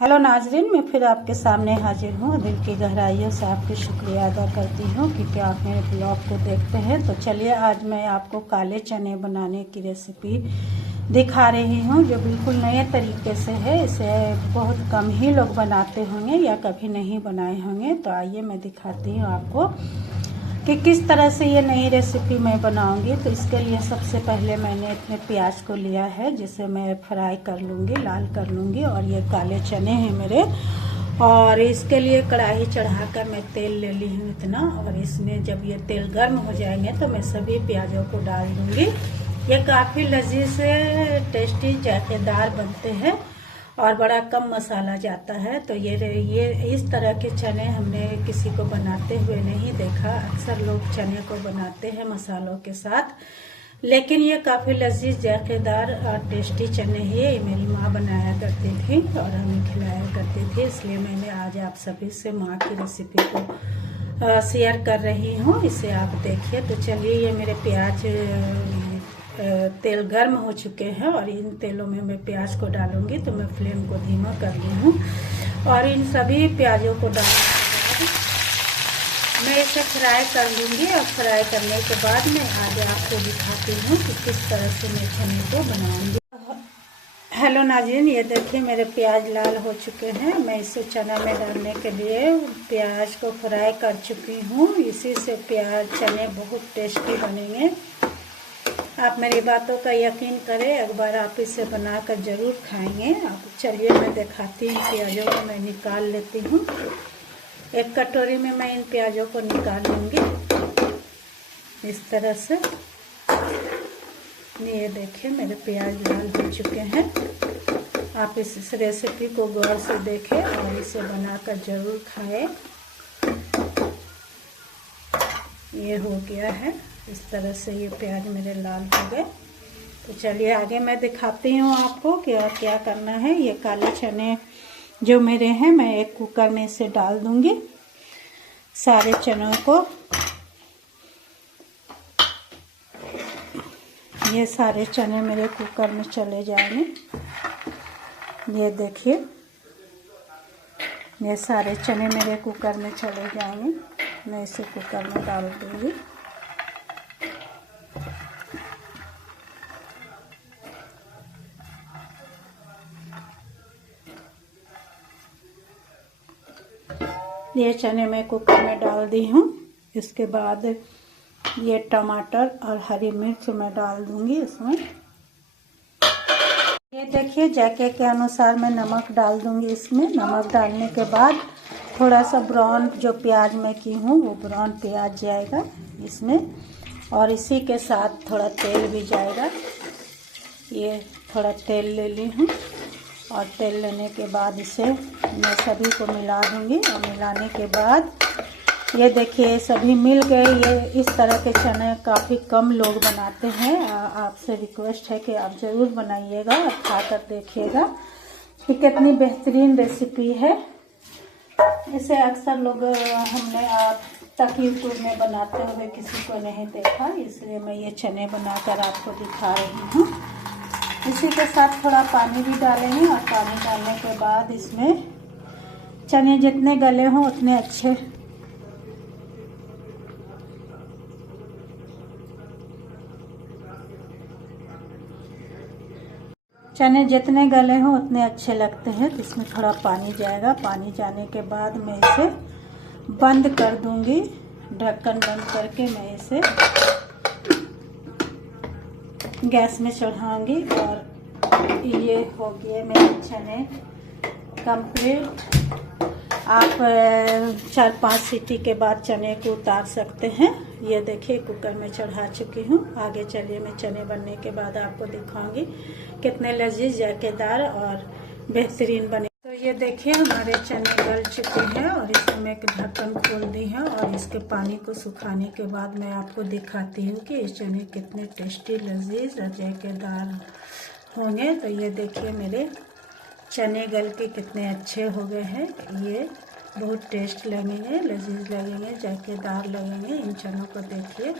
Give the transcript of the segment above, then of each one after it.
Hello नाजरीन, मैं फिर आपके सामने हाजिर हूँ। दिल की गहराइयों से आपकी शुक्रिया अदा करती हूँ क्योंकि आप मेरे ब्लॉग को देखते हैं। तो चलिए आज मैं आपको काले चने बनाने की रेसिपी दिखा रही हूँ जो बिल्कुल नए तरीके से है। इसे बहुत कम ही लोग बनाते होंगे या कभी नहीं बनाए होंगे। तो आइए मैं दिखाती हूँ आपको कि किस तरह से ये नई रेसिपी मैं बनाऊंगी। तो इसके लिए सबसे पहले मैंने इतने प्याज को लिया है जिसे मैं फ्राई कर लूँगी, लाल कर लूँगी। और ये काले चने हैं मेरे। और इसके लिए कढ़ाई चढ़ाकर मैं तेल ले ली हूँ इतना। और इसमें जब ये तेल गर्म हो जाएंगे तो मैं सभी प्याज़ों को डाल दूँगी। ये काफ़ी लजीज टेस्टी जायकेदार बनते हैं और बड़ा कम मसाला जाता है। तो ये इस तरह के चने हमने किसी को बनाते हुए नहीं देखा। अक्सर लोग चने को बनाते हैं मसालों के साथ, लेकिन ये काफ़ी लजीज जायकेदार और टेस्टी चने ही ये मेरी माँ बनाया करती थी और हमें खिलाया करती थी। इसलिए मैंने आज आप सभी से माँ की रेसिपी को शेयर कर रही हूँ। इसे आप देखिए। तो चलिए, ये मेरे प्याज तेल गर्म हो चुके हैं और इन तेलों में मैं प्याज को डालूंगी। तो मैं फ्लेम को धीमा कर ली हूँ और इन सभी प्याजों को डालने के बाद मैं इसे फ्राई कर लूँगी। और फ्राई करने के बाद मैं आज आपको दिखाती हूँ कि किस तरह से मैं चने को बनाऊंगी। हेलो नाज़रीन, ये देखिए मेरे प्याज लाल हो चुके हैं। मैं इसे चना में डालने के लिए प्याज को फ्राई कर चुकी हूँ। इसी से प्याज चने बहुत टेस्टी बनेंगे। आप मेरी बातों का यकीन करें, एक बार आप इसे बनाकर ज़रूर खाएंगे। अब चलिए मैं दिखाती हूँ। प्याज़ों को मैं निकाल लेती हूँ। एक कटोरी में मैं इन प्याज़ों को निकाल लूँगी इस तरह से। ये देखिए मेरे प्याज लाल हो चुके हैं। आप इस रेसिपी को गौर से देखें और इसे बनाकर ज़रूर खाएं। ये हो गया है इस तरह से। ये प्याज मेरे लाल हो गए। तो चलिए आगे मैं दिखाती हूँ आपको क्या क्या करना है। ये काले चने जो मेरे हैं, मैं एक कुकर में इसे डाल दूंगी। सारे चनों को, ये सारे चने मेरे कुकर में चले जाएंगे। ये देखिए, ये सारे चने मेरे कुकर में चले जाएंगे। मैं इसे कुकर में डाल दूंगी। ये चने मैं कुकर में डाल दी हूँ। इसके बाद ये टमाटर और हरी मिर्च मैं डाल दूंगी इसमें। ये देखिए, जायके के अनुसार मैं नमक डाल दूंगी इसमें। नमक डालने के बाद थोड़ा सा ब्राउन जो प्याज मैं की हूँ वो ब्राउन प्याज जाएगा इसमें। और इसी के साथ थोड़ा तेल भी जाएगा। ये थोड़ा तेल ले ली हूँ और तेल लेने के बाद इसे मैं सभी को मिला दूंगी। और मिलाने के बाद ये देखिए सभी मिल गए। ये इस तरह के चने काफ़ी कम लोग बनाते हैं। आपसे रिक्वेस्ट है कि आप ज़रूर बनाइएगा और खाकर देखिएगा कि कितनी बेहतरीन रेसिपी है। इसे अक्सर लोग हमने अब तक यूट्यूब में बनाते हुए किसी को नहीं देखा, इसलिए मैं ये चने बनाकर आपको दिखा रही हूँ। इसी के साथ थोड़ा पानी भी डालेंगे और पानी डालने के बाद इसमें चने जितने गले हों उतने अच्छे। चने जितने गले हों उतने अच्छे लगते हैं। तो इसमें थोड़ा पानी जाएगा। पानी जाने के बाद मैं इसे बंद कर दूंगी। ढक्कन बंद करके मैं इसे गैस में चढ़ाऊंगी। और ये हो गए मेरे चने कंप्लीट। आप 4-5 सीटी के बाद चने को उतार सकते हैं। ये देखिए कुकर में चढ़ा चुकी हूँ। आगे चलिए मैं चने बनने के बाद आपको दिखाऊंगी कितने लजीज जायकेदार और बेहतरीन बने। तो ये देखिए हमारे चने गल चुके हैं और इसमें मैं ढक्कन खोल दी है। और इसके पानी को सुखाने के बाद मैं आपको दिखाती हूँ कि ये चने कितने टेस्टी लजीज और जायकेदार होंगे। तो ये देखिए मेरे चने गल के कितने अच्छे हो गए हैं। ये बहुत टेस्ट लगेंगे, लजीज लगेंगे, जायकेदार लगेंगे। इन चनों को देखिए,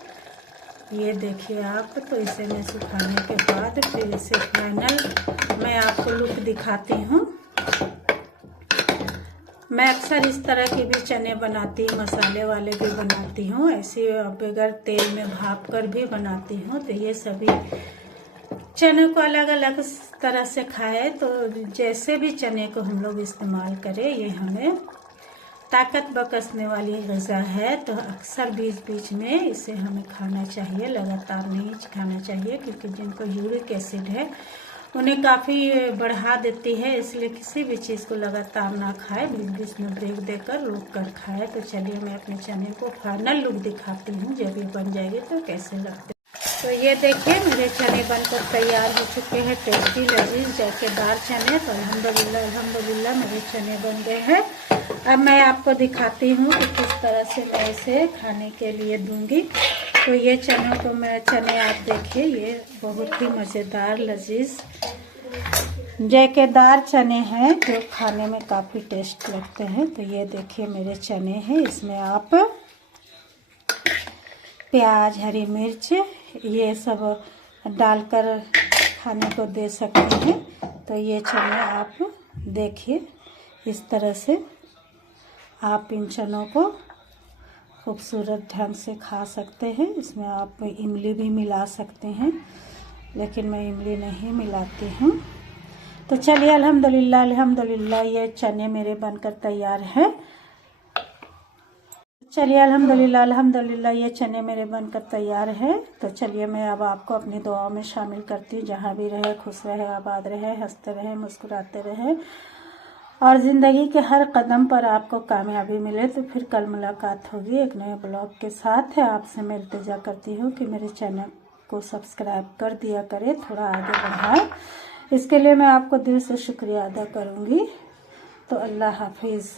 ये देखिए आप। तो इसे मैं सुखाने के बाद फिर इसे फाइनल मैं आपको लुक दिखाती हूँ। मैं अक्सर इस तरह के भी चने बनाती हूँ, मसाले वाले भी बनाती हूँ, ऐसे बगैर तेल में भाप कर भी बनाती हूँ। तो ये सभी चने को अलग अलग तरह से खाए, तो जैसे भी चने को हम लोग इस्तेमाल करें, ये हमें ताकत बख्शने वाली ग़िज़ा है। तो अक्सर बीच बीच में इसे हमें खाना चाहिए, लगातार नहीं खाना चाहिए, क्योंकि जिनको यूरिक एसिड है उन्हें काफ़ी बढ़ा देती है। इसलिए किसी भी चीज़ को लगातार ना खाए, बीच बीच में ब्रेक देकर रोक कर खाए। तो चलिए मैं अपने चने को फाइनल लुक दिखाती हूँ, जब ये बन जाएगी तो कैसे लगते। तो ये देखिए मेरे चने बनकर तैयार हो चुके हैं, टेस्टी लजीज जायकेदार चने। तो अल्हम्दुलिल्लाह मेरे चने बन गए हैं। अब मैं आपको दिखाती हूँ कि किस तरह से मैं इसे खाने के लिए दूंगी। तो ये चने आप देखिए, ये बहुत ही मज़ेदार लजीज जायकेदार चने हैं, जो खाने में काफ़ी टेस्ट लगते हैं। तो ये देखिए मेरे चने हैं, इसमें आप प्याज, हरी मिर्च ये सब डालकर खाने को दे सकते हैं। तो ये चने आप देखिए, इस तरह से आप इन चनों को खूबसूरत ढंग से खा सकते हैं। इसमें आप इमली भी मिला सकते हैं, लेकिन मैं इमली नहीं मिलाती हूँ। तो चलिए अल्हम्दुलिल्लाह ये चने मेरे बनकर तैयार हैं। चलिए अल्हम्दुलिल्लाह ये चने मेरे बनकर तैयार है। तो चलिए मैं अब आपको अपनी दुआओं में शामिल करती हूँ। जहाँ भी रहे खुश रहे, आबाद रहे, हंसते रहे, मुस्कुराते रहे, और ज़िंदगी के हर कदम पर आपको कामयाबी मिले। तो फिर कल मुलाकात होगी एक नए ब्लॉग के साथ। आपसे मैं इल्तिजा करती हूँ कि मेरे चैनल को सब्सक्राइब कर दिया करें, थोड़ा आगे बढ़ाएं। इसके लिए मैं आपको दिल से शुक्रिया अदा करूँगी। तो अल्लाह हाफिज़।